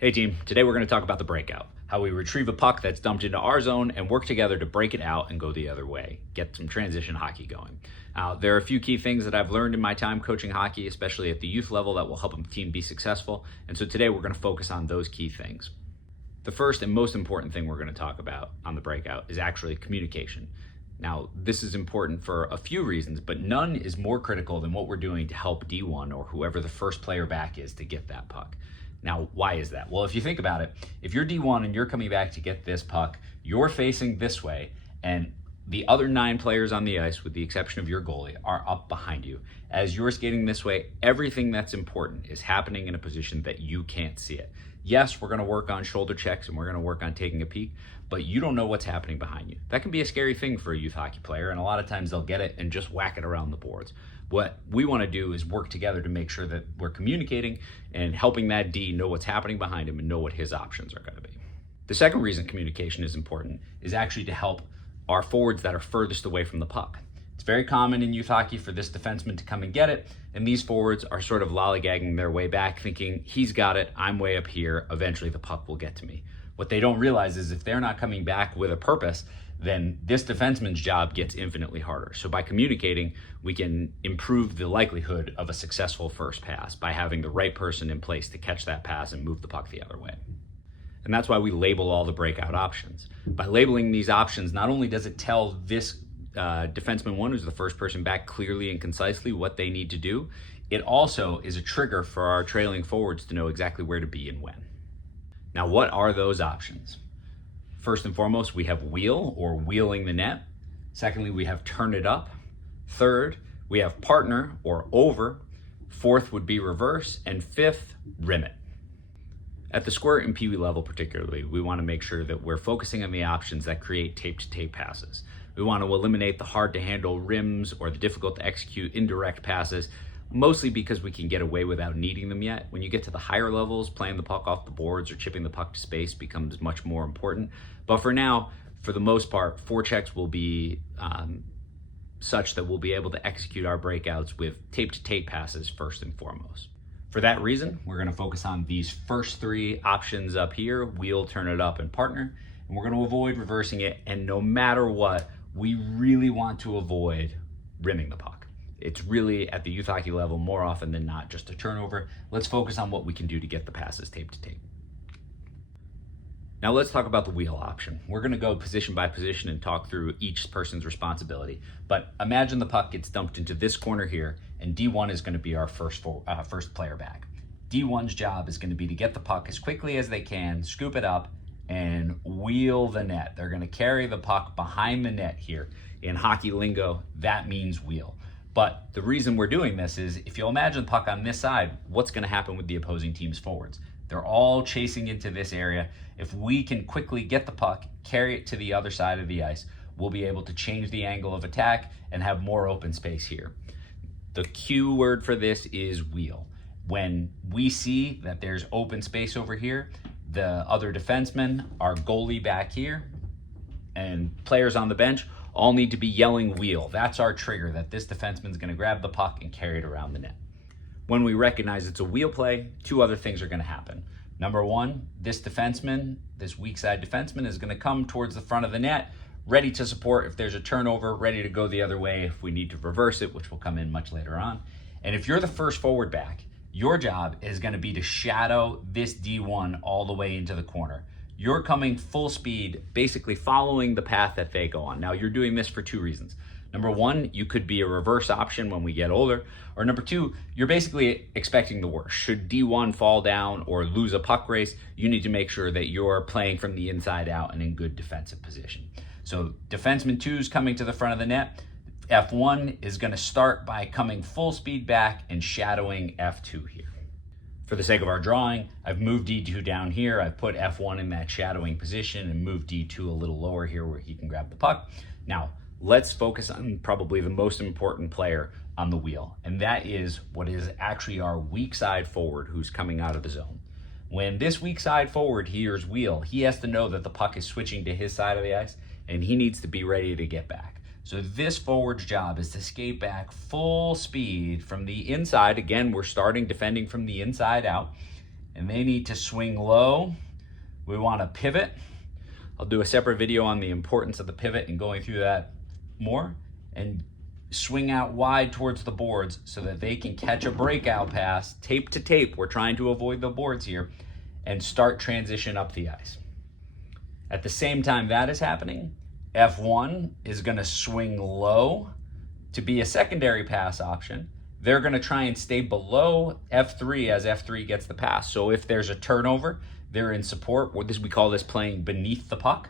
Hey team, today we're going to talk about the breakout, how we retrieve a puck that's dumped into our zone and work together to break it out and go the other way, get some transition hockey going. There are a few key things that I've learned in my time coaching hockey, especially at the youth level, that will help a team be successful, and so today we're going to focus on those key things. The first and most important thing we're going to talk about on the breakout is actually communication. Now, this is important for a few reasons, but none is more critical than what we're doing to help D1 or whoever the first player back is to get that puck. Now, why is that? Well, if you think about it, if you're D1 and you're coming back to get this puck, you're facing this way, and the other 9 players on the ice, with the exception of your goalie, are up behind you. As you're skating this way, everything that's important is happening in a position that you can't see it. Yes, we're going to work on shoulder checks and we're going to work on taking a peek, but you don't know what's happening behind you. That can be a scary thing for a youth hockey player, and a lot of times they'll get it and just whack it around the boards. What we want to do is work together to make sure that we're communicating and helping that D know what's happening behind him and know what his options are going to be. The second reason communication is important is actually to help our forwards that are furthest away from the puck. It's very common in youth hockey for this defenseman to come and get it, and these forwards are sort of lollygagging their way back, thinking, he's got it, I'm way up here, eventually the puck will get to me. What they don't realize is if they're not coming back with a purpose, then this defenseman's job gets infinitely harder. So by communicating, we can improve the likelihood of a successful first pass by having the right person in place to catch that pass and move the puck the other way. And that's why we label all the breakout options. By labeling these options, not only does it tell this defenseman one, who's the first person back, clearly and concisely what they need to do, it also is a trigger for our trailing forwards to know exactly where to be and when. Now, what are those options? First and foremost, we have wheel, or wheeling the net. Secondly, we have turn it up. Third, we have partner, or over. Fourth would be reverse. And fifth, rim it. At the squirt and peewee level particularly, we want to make sure that we're focusing on the options that create tape-to-tape passes. We want to eliminate the hard-to-handle rims or the difficult-to-execute indirect passes, mostly because we can get away without needing them yet. When you get to the higher levels, playing the puck off the boards or chipping the puck to space becomes much more important. But for now, for the most part, forechecks will be such that we'll be able to execute our breakouts with tape-to-tape passes first and foremost. For that reason, we're going to focus on these first 3 options up here: wheel, turn it up, and partner. And we're going to avoid reversing it, and no matter what, we really want to avoid rimming the puck. It's really, at the youth hockey level, more often than not, just a turnover. Let's focus on what we can do to get the passes tape to tape. Now let's talk about the wheel option. We're going to go position by position and talk through each person's responsibility. But imagine the puck gets dumped into this corner here, and D1 is going to be our first player back. D1's job is going to be to get the puck as quickly as they can, scoop it up, and wheel the net. They're going to carry the puck behind the net here. In hockey lingo, that means wheel. But the reason we're doing this is, if you'll imagine the puck on this side, what's going to happen with the opposing team's forwards? They're all chasing into this area. If we can quickly get the puck, carry it to the other side of the ice, we'll be able to change the angle of attack and have more open space here. The cue word for this is wheel. When we see that there's open space over here, the other defensemen, our goalie back here, and players on the bench all need to be yelling wheel. That's our trigger, that this defenseman's going to grab the puck and carry it around the net. When we recognize it's a wheel play, 2 other things are going to happen. Number 1, this defenseman, this weak side defenseman, is going to come towards the front of the net, ready to support if there's a turnover, ready to go the other way if we need to reverse it, which will come in much later on. And if you're the first forward back, your job is going to be to shadow this D1 all the way into the corner. You're coming full speed, basically following the path that they go on. Now, you're doing this for 2 reasons. Number 1, you could be a reverse option when we get older. Or number 2, you're basically expecting the worst. Should D1 fall down or lose a puck race, you need to make sure that you're playing from the inside out and in good defensive position. So defenseman 2 is coming to the front of the net. F1 is going to start by coming full speed back and shadowing F2 here. For the sake of our drawing, I've moved D2 down here. I've put F1 in that shadowing position and moved D2 a little lower here where he can grab the puck. Now, let's focus on probably the most important player on the wheel, and that is what is actually our weak side forward who's coming out of the zone. When this weak side forward hears wheel, he has to know that the puck is switching to his side of the ice, and he needs to be ready to get back. So this forward's job is to skate back full speed from the inside. Again, we're starting defending from the inside out. and they need to swing low. We want to pivot. I'll do a separate video on the importance of the pivot and going through that more, and swing out wide towards the boards so that they can catch a breakout pass, tape to tape. We're trying to avoid the boards here, and start transition up the ice. At the same time that is happening, F1 is going to swing low to be a secondary pass option. They're going to try and stay below F3 as F3 gets the pass. So if there's a turnover, they're in support. We call this playing beneath the puck,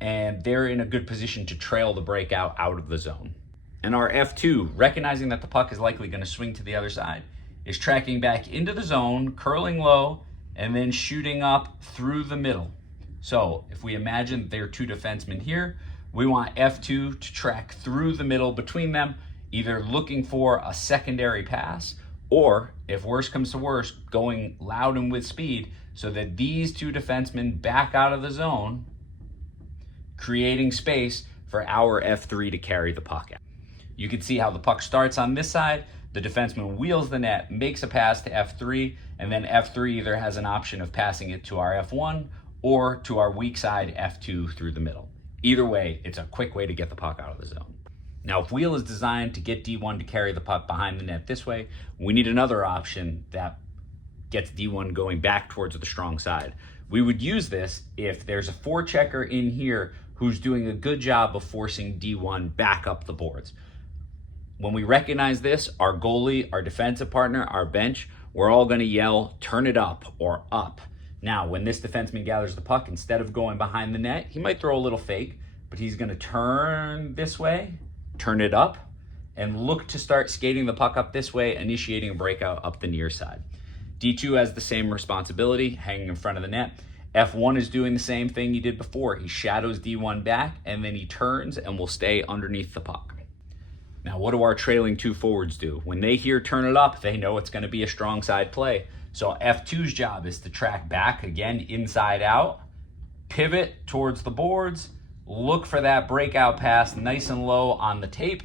and they're in a good position to trail the breakout out of the zone. And our F2, recognizing that the puck is likely going to swing to the other side, is tracking back into the zone, curling low, and then shooting up through the middle. So if we imagine there are two defensemen here, we want F2 to track through the middle between them, either looking for a secondary pass, or if worse comes to worse, going loud and with speed so that these two defensemen back out of the zone, creating space for our F3 to carry the puck out. You can see how the puck starts on this side. The defenseman wheels the net, makes a pass to F3, and then F3 either has an option of passing it to our F1 or to our weak side F2 through the middle. Either way, it's a quick way to get the puck out of the zone. Now, if wheel is designed to get D1 to carry the puck behind the net this way, we need another option that gets D1 going back towards the strong side. We would use this if there's a forechecker in here who's doing a good job of forcing D1 back up the boards. When we recognize this, our goalie, our defensive partner, our bench, we're all going to yell, turn it up or up. Now, when this defenseman gathers the puck, instead of going behind the net, he might throw a little fake, but he's going to turn this way, turn it up, and look to start skating the puck up this way, initiating a breakout up the near side. D2 has the same responsibility, hanging in front of the net. F1 is doing the same thing he did before. He shadows D1 back, and then he turns and will stay underneath the puck. Now, what do our trailing two forwards do? When they hear turn it up, they know it's going to be a strong side play. So F2's job is to track back, again, inside out, pivot towards the boards, look for that breakout pass nice and low on the tape.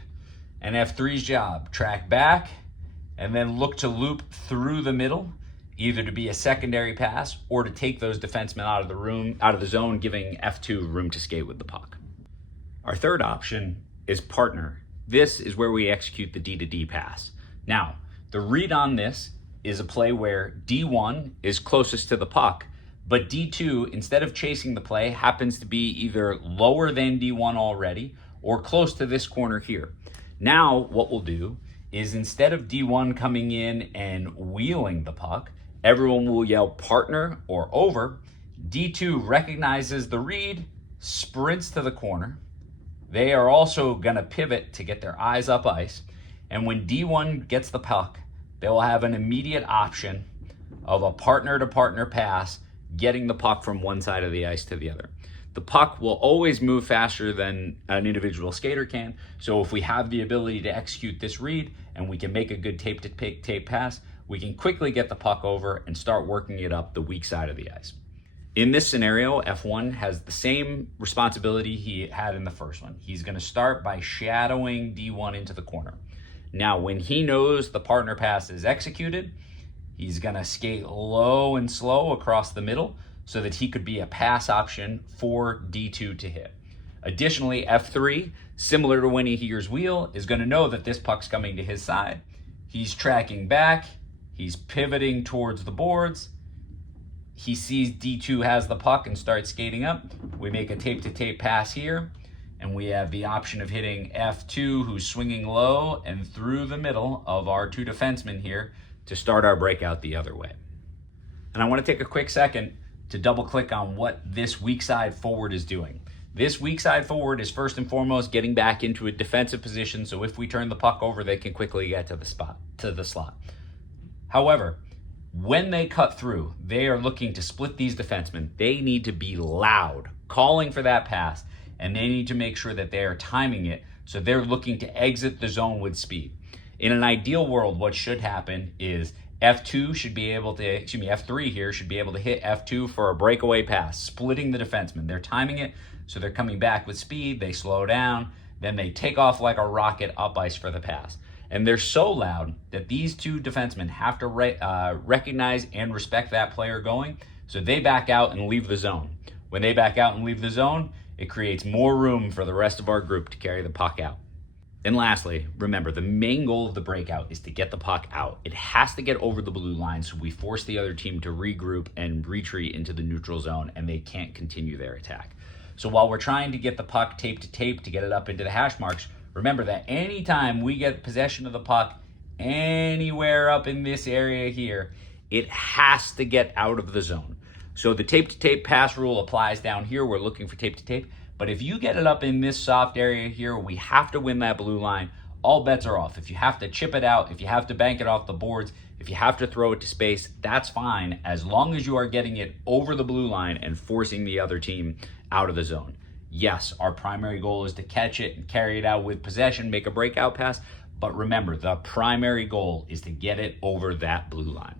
And F3's job, track back, and then look to loop through the middle, either to be a secondary pass or to take those defensemen out of the zone, giving F2 room to skate with the puck. Our third option is partner. This is where we execute the D to D pass. Now, the read on this is a play where D1 is closest to the puck, but D2, instead of chasing the play, happens to be either lower than D1 already or close to this corner here. Now, what we'll do is instead of D1 coming in and wheeling the puck, everyone will yell partner or over. D2 recognizes the read, sprints to the corner. They are also going to pivot to get their eyes up ice. And when D1 gets the puck, they will have an immediate option of a partner-to-partner pass, getting the puck from one side of the ice to the other. The puck will always move faster than an individual skater can, so if we have the ability to execute this read and we can make a good tape-to-tape pass, we can quickly get the puck over and start working it up the weak side of the ice. In this scenario, F1 has the same responsibility he had in the first one. He's going to start by shadowing D1 into the corner. Now, when he knows the partner pass is executed, he's going to skate low and slow across the middle so that he could be a pass option for D2 to hit. Additionally, F3, similar to when he hears wheel, is going to know that this puck's coming to his side. He's tracking back. He's pivoting towards the boards. He sees D2 has the puck and starts skating up. We make a tape-to-tape pass here, and we have the option of hitting F2, who's swinging low and through the middle of our two defensemen here to start our breakout the other way. And I want to take a quick second to double-click on what this weak side forward is doing. This weak side forward is first and foremost getting back into a defensive position, so if we turn the puck over, they can quickly get to the slot. However, when they cut through, they are looking to split these defensemen. They need to be loud, calling for that pass, and they need to make sure that they are timing it, so they're looking to exit the zone with speed. In an ideal world, what should happen is F3 here should be able to hit F2 for a breakaway pass, splitting the defenseman. They're timing it, so they're coming back with speed, they slow down, then they take off like a rocket up ice for the pass. And they're so loud that these two defensemen have to recognize and respect that player going, so they back out and leave the zone. When they back out and leave the zone, it creates more room for the rest of our group to carry the puck out. And lastly, remember, the main goal of the breakout is to get the puck out. It has to get over the blue line so we force the other team to regroup and retreat into the neutral zone, and they can't continue their attack. So while we're trying to get the puck tape to tape to get it up into the hash marks, remember that anytime we get possession of the puck anywhere up in this area here, it has to get out of the zone. So the tape to tape pass rule applies down here. We're looking for tape to tape. But if you get it up in this soft area here, we have to win that blue line. All bets are off. If you have to chip it out, if you have to bank it off the boards, if you have to throw it to space, that's fine, as long as you are getting it over the blue line and forcing the other team out of the zone. Yes, our primary goal is to catch it and carry it out with possession, make a breakout pass. But remember, the primary goal is to get it over that blue line.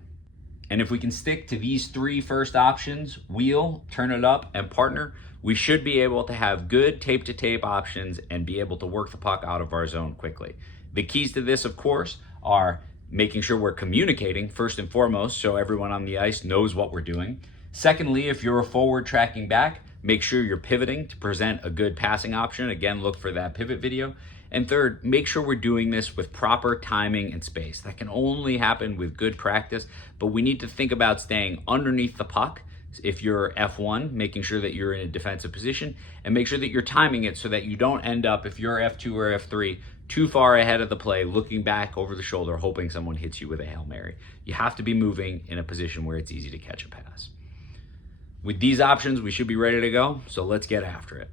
And if we can stick to these three first options, wheel, turn it up, and partner, we should be able to have good tape-to-tape options and be able to work the puck out of our zone quickly. The keys to this, of course, are making sure we're communicating first and foremost so everyone on the ice knows what we're doing. Secondly, if you're a forward tracking back, make sure you're pivoting to present a good passing option. Again, look for that pivot video. And third, make sure we're doing this with proper timing and space. That can only happen with good practice, but we need to think about staying underneath the puck. If you're F1, making sure that you're in a defensive position, and make sure that you're timing it so that you don't end up, if you're F2 or F3, too far ahead of the play, looking back over the shoulder, hoping someone hits you with a Hail Mary. You have to be moving in a position where it's easy to catch a pass. With these options, we should be ready to go, so let's get after it.